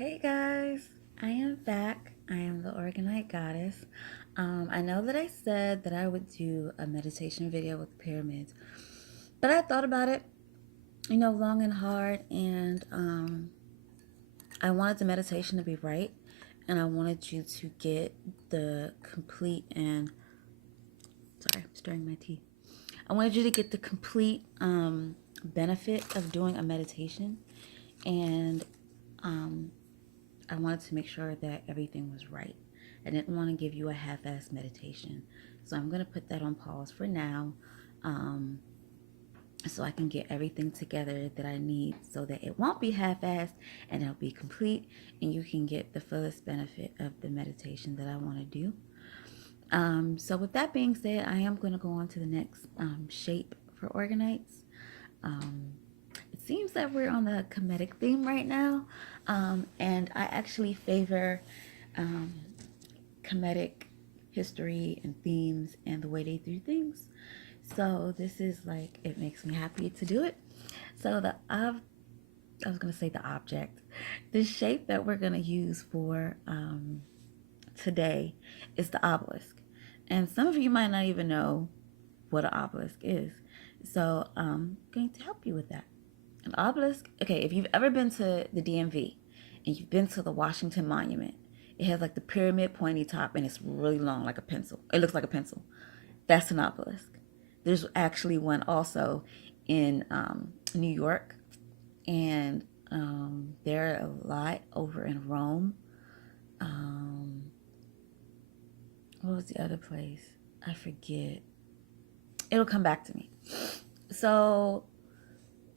Hey guys, I am back. I am the Orgonite goddess. I know that I said that I would do a meditation video with pyramids, but I thought about it, long and hard, and I wanted the meditation to be right, and I wanted you to get the complete and sorry, I'm stirring my tea. I wanted you to get the complete benefit of doing a meditation, and um, I wanted to make sure that everything was right. I didn't want to give you a half-assed meditation. So I'm going to put that on pause for now, um, so I can get everything together that I need so that it won't be half-assed and it'll be complete and you can get the fullest benefit of the meditation that I want to do. So with that being said, I am going to go on to the next shape for Organites. It seems that we're on the comedic theme right now, and I actually favor um, comedic history and themes and the way they do things. So this is like, it makes me happy to do it. So I was gonna say the object, the shape that we're gonna use for today is the obelisk. And some of you might not even know what an obelisk is. So I'm going to help you with that. An obelisk, okay, if you've ever been to the DMV and you've been to the Washington Monument, it has like the pyramid pointy top and it's really long like a pencil. It looks like a pencil. That's an obelisk. There's actually one also in New York, and there are a lot over in Rome. Um, what was the other place? I forget. It'll come back to me. So,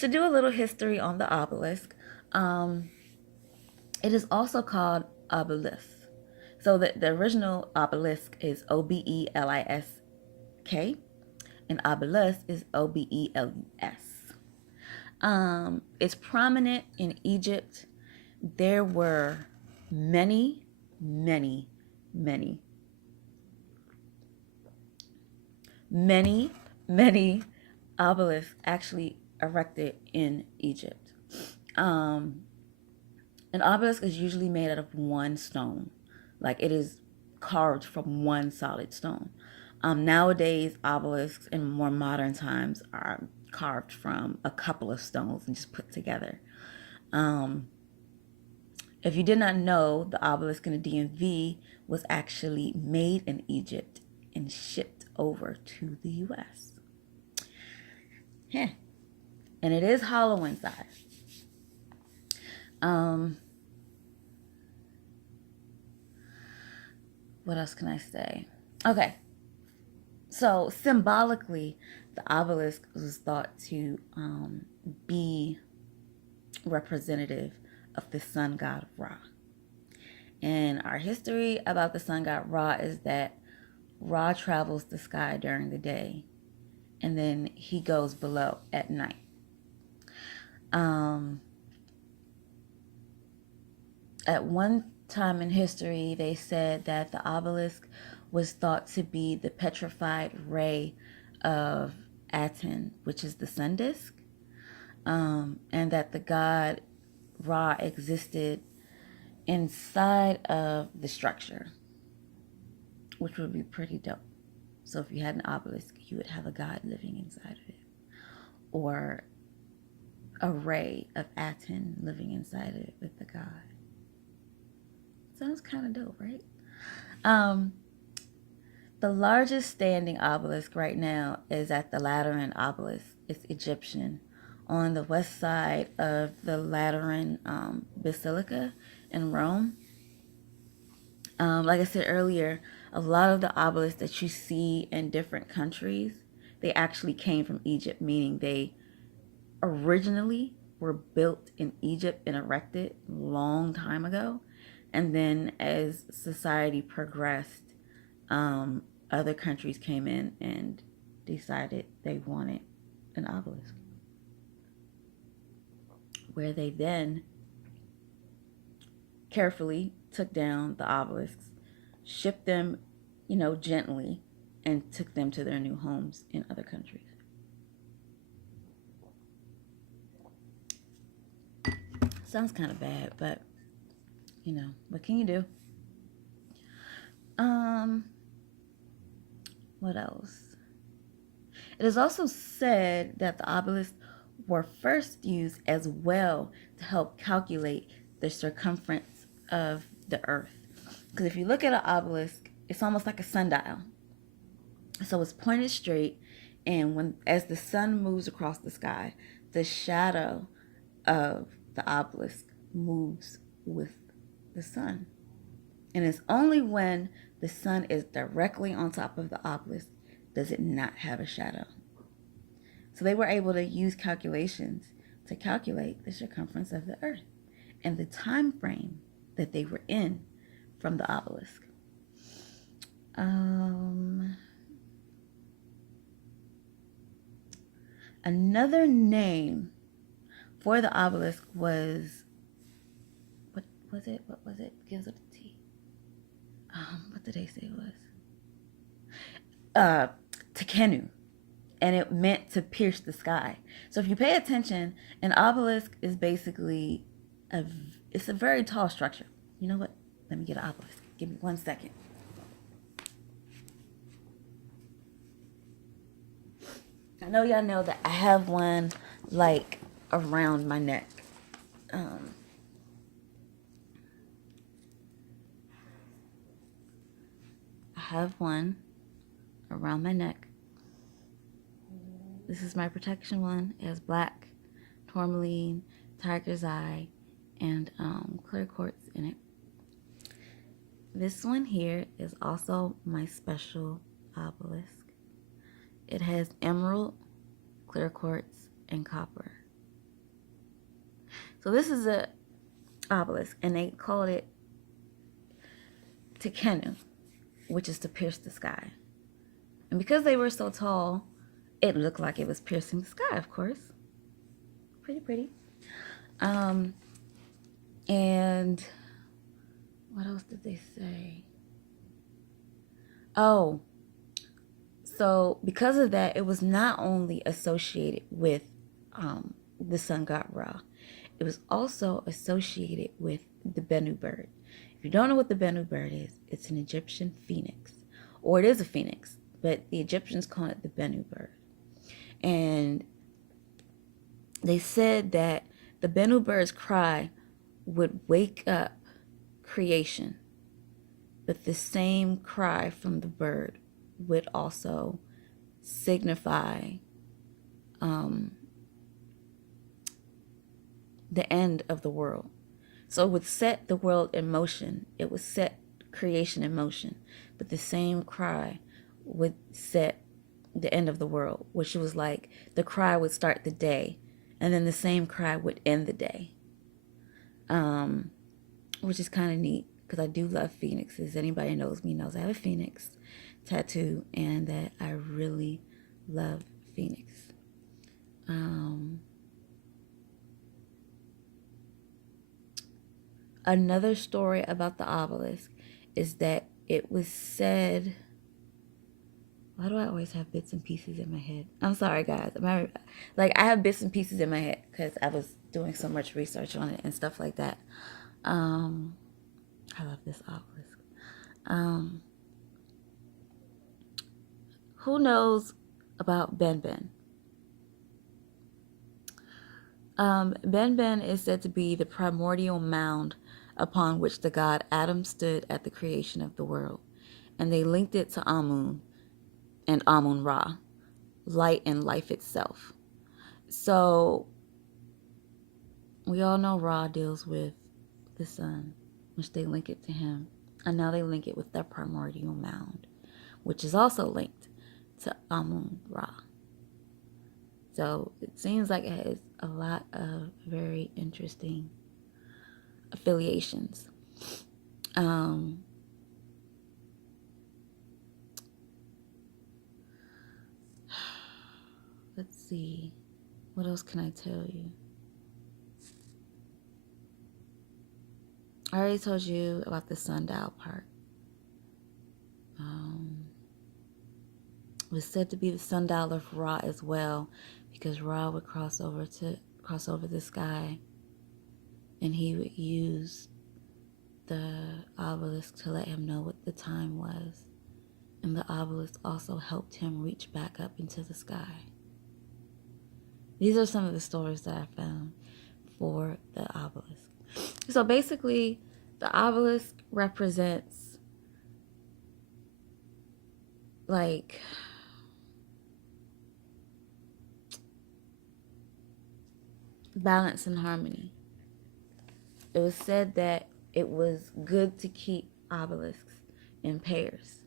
to do a little history on the obelisk, it is also called obelisk. So the original obelisk is Obelisk, and obelisk is Obelus. It's prominent in Egypt. There were many, many, many, many, many obelisks actually erected in Egypt. An obelisk is usually made out of one stone, like it is carved from one solid stone. Nowadays, obelisks in more modern times are carved from a couple of stones and just put together. Um, if you did not know, the obelisk in the DMV was actually made in Egypt and shipped over to the US. Yeah. And it is hollow inside. What else can I say? Okay. So symbolically, the obelisk was thought to be representative of the sun god Ra. And our history about the sun god Ra is that Ra travels the sky during the day and then he goes below at night. At one time in history, they said that the obelisk was thought to be the petrified ray of Aten, which is the sun disk, and that the god Ra existed inside of the structure, which would be pretty dope. So if you had an obelisk, you would have a god living inside of it, or a ray of Aten living inside of it with the god. Sounds kind of dope, right? The largest standing obelisk right now is at the Lateran obelisk. It's Egyptian, on the west side of the Lateran Basilica in Rome. Like I said earlier, a lot of the obelisks that you see in different countries, they actually came from Egypt, meaning they originally were built in Egypt and erected long time ago. And then as society progressed, other countries came in and decided they wanted an obelisk, where they then carefully took down the obelisks, shipped them, gently, and took them to their new homes in other countries. Sounds kind of bad, but what can you do? Um, what else? It is also said that the obelisks were first used as well to help calculate the circumference of the earth. Because if you look at an obelisk, it's almost like a sundial. So it's pointed straight, and as the sun moves across the sky, the shadow of the obelisk moves with the sun. And it's only when the sun is directly on top of the obelisk does it not have a shadow. So they were able to use calculations to calculate the circumference of the earth and the time frame that they were in from the obelisk. Another name for the obelisk was, what was it? Gives it a T. What did they say it was? Tekenu. And it meant to pierce the sky. So if you pay attention, an obelisk is basically it's a very tall structure. You know what? Let me get an obelisk. Give me 1 second. I know y'all know that I have one like around my neck. I have one around my neck. This is my protection one. It has black tourmaline, tiger's eye, and clear quartz in it. This one here is also my special obelisk. It has emerald, clear quartz, and copper. So this is a obelisk, and they called it Tekenu, which is to pierce the sky. And because they were so tall, it looked like it was piercing the sky, of course. Pretty. And what else did they say? Oh, so because of that, it was not only associated with the sun god Ra, it was also associated with the Bennu bird. If you don't know what the Bennu bird is, it's an Egyptian phoenix, or it is a phoenix, but the Egyptians call it the Bennu bird. And they said that the Bennu bird's cry would wake up creation, but the same cry from the bird would also signify the end of the world. So it would set the world in motion. It would set creation in motion, but the same cry would set the end of the world, which was like the cry would start the day, and then the same cry would end the day, which is kind of neat because I do love phoenixes. Anybody knows me knows I have a phoenix tattoo, and that I really love phoenix. Another story about the obelisk is that it was said, why do I always have bits and pieces in my head? I'm sorry, guys. I have bits and pieces in my head because I was doing so much research on it and stuff like that. I love this obelisk. Who knows about Ben? Ben is said to be the primordial mound upon which the god Adam stood at the creation of the world. And they linked it to Amun and Amun-Ra, light and life itself. So we all know Ra deals with the sun, which they link it to him. And now they link it with their primordial mound, which is also linked to Amun-Ra. So it seems like it has a lot of very interesting affiliations. Let's see. What else can I tell you? I already told you about the sundial part. It was said to be the sundial of Ra as well, because Ra would cross over the sky, and he would use the obelisk to let him know what the time was. And the obelisk also helped him reach back up into the sky. These are some of the stories that I found for the obelisk. So basically, the obelisk represents like balance and harmony. It was said that it was good to keep obelisks in pairs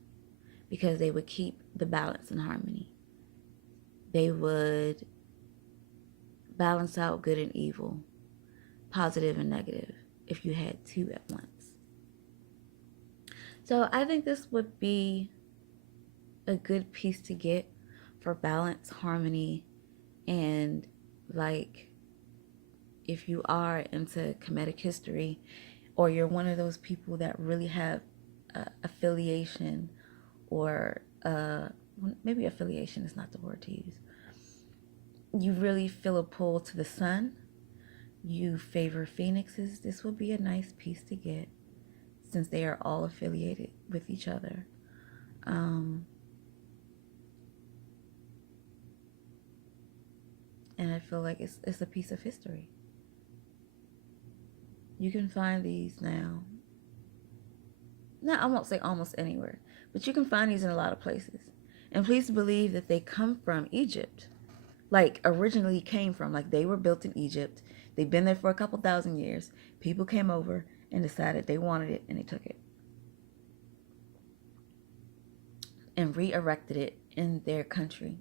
because they would keep the balance and harmony. They would balance out good and evil, positive and negative, if you had two at once. So I think this would be a good piece to get for balance, harmony, and like if you are into comedic history, or you're one of those people that really have affiliation, or maybe affiliation is not the word to use. You really feel a pull to the sun. You favor phoenixes. This would be a nice piece to get since they are all affiliated with each other. And I feel like it's a piece of history. You can find these now. I won't say almost anywhere, but you can find these in a lot of places. And please believe that they come from Egypt. Like originally came from, like they were built in Egypt. They've been there for a couple thousand years. People came over and decided they wanted it and they took it. And re-erected it in their country.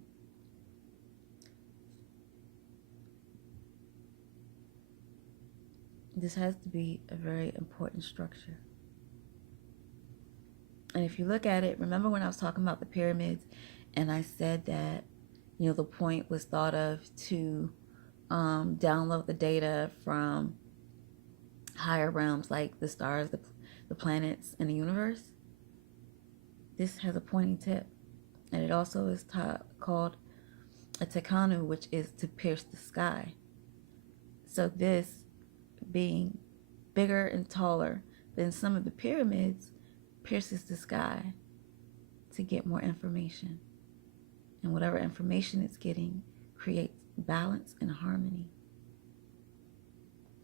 This has to be a very important structure. And if you look at it, remember when I was talking about the pyramids and I said that, the point was thought of to download the data from higher realms like the stars, the planets, and the universe? This has a pointy tip. And it also is called a tekanu, which is to pierce the sky. So this being bigger and taller than some of the pyramids pierces the sky to get more information. And whatever information it's getting creates balance and harmony.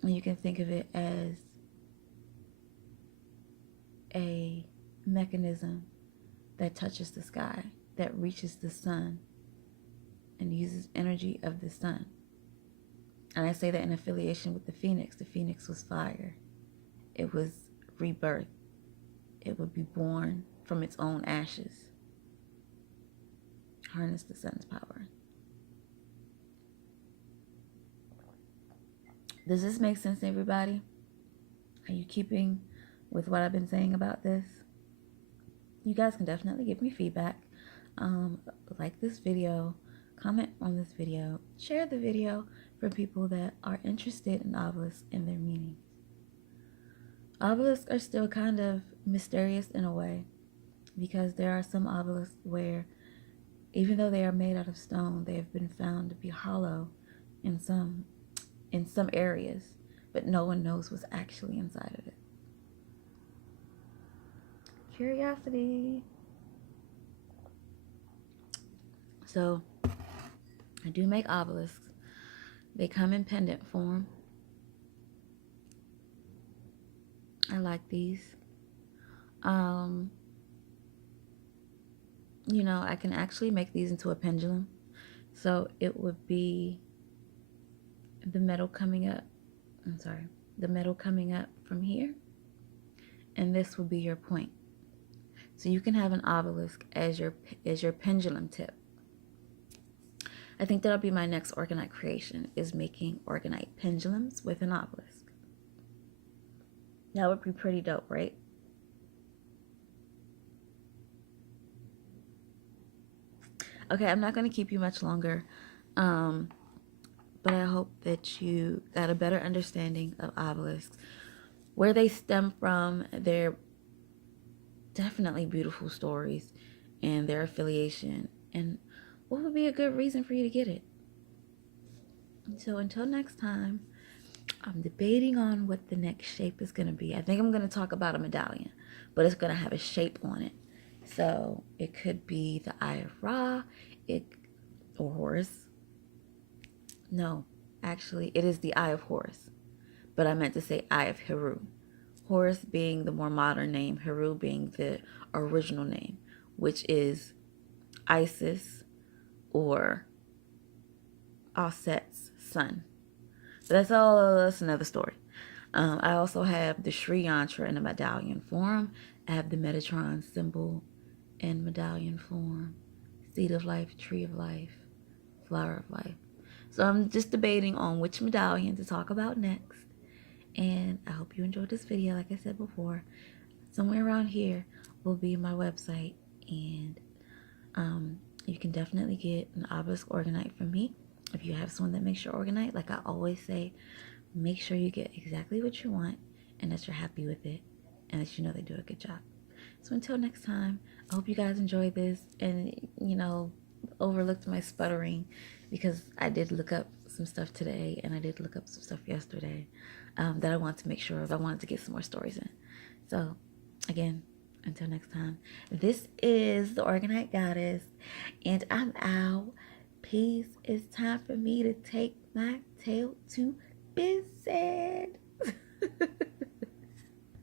And you can think of it as a mechanism that touches the sky, that reaches the sun and uses energy of the sun. And I say that in affiliation with the phoenix. The phoenix was fire. It was rebirth. It would be born from its own ashes. Harness the sun's power. Does this make sense to everybody? Are you keeping with what I've been saying about this? You guys can definitely give me feedback. Like this video, comment on this video, share the video for people that are interested in obelisks and their meanings. Obelisks are still kind of mysterious in a way, because there are some obelisks where, even though they are made out of stone, they have been found to be hollow in some areas, but no one knows what's actually inside of it. Curiosity. So I do make obelisks. They come in pendant form. I like these. I can actually make these into a pendulum. So it would be the metal coming up. The metal coming up from here. And this would be your point. So you can have an obelisk as your pendulum tip. I think that'll be my next Orgonite creation, is making Orgonite pendulums with an obelisk. That would be pretty dope, right? Okay, I'm not going to keep you much longer, but I hope that you got a better understanding of obelisks, where they stem from, their definitely beautiful stories, and their affiliation, and what would be a good reason for you to get it. So until next time, I'm debating on what the next shape is going to be. I think I'm going to talk about a medallion, but it's going to have a shape on it. So it could be the Eye of Ra, or Horus. No, actually, it is the Eye of Horus, but I meant to say Eye of Heru. Horus being the more modern name, Heru being the original name, which is Isis or Aset's son. But that's another story. I also have the Sri Yantra in the medallion form. I have the Metatron symbol in medallion form. Seed of life, tree of life, flower of life. So I'm just debating on which medallion to talk about next. And I hope you enjoyed this video. Like I said before, somewhere around here will be my website. And you can definitely get an Obelisk Orgonite from me. If you have someone that makes your Orgonite, like I always say, make sure you get exactly what you want and that you're happy with it and that you know they do a good job. So until next time, I hope you guys enjoyed this and, overlooked my sputtering because I did look up some stuff today and I did look up some stuff yesterday that I wanted to make sure of. I wanted to get some more stories in. So, again, until next time, this is the Orgonite Goddess and I'm out. Peace. It's time for me to take my tail to bed.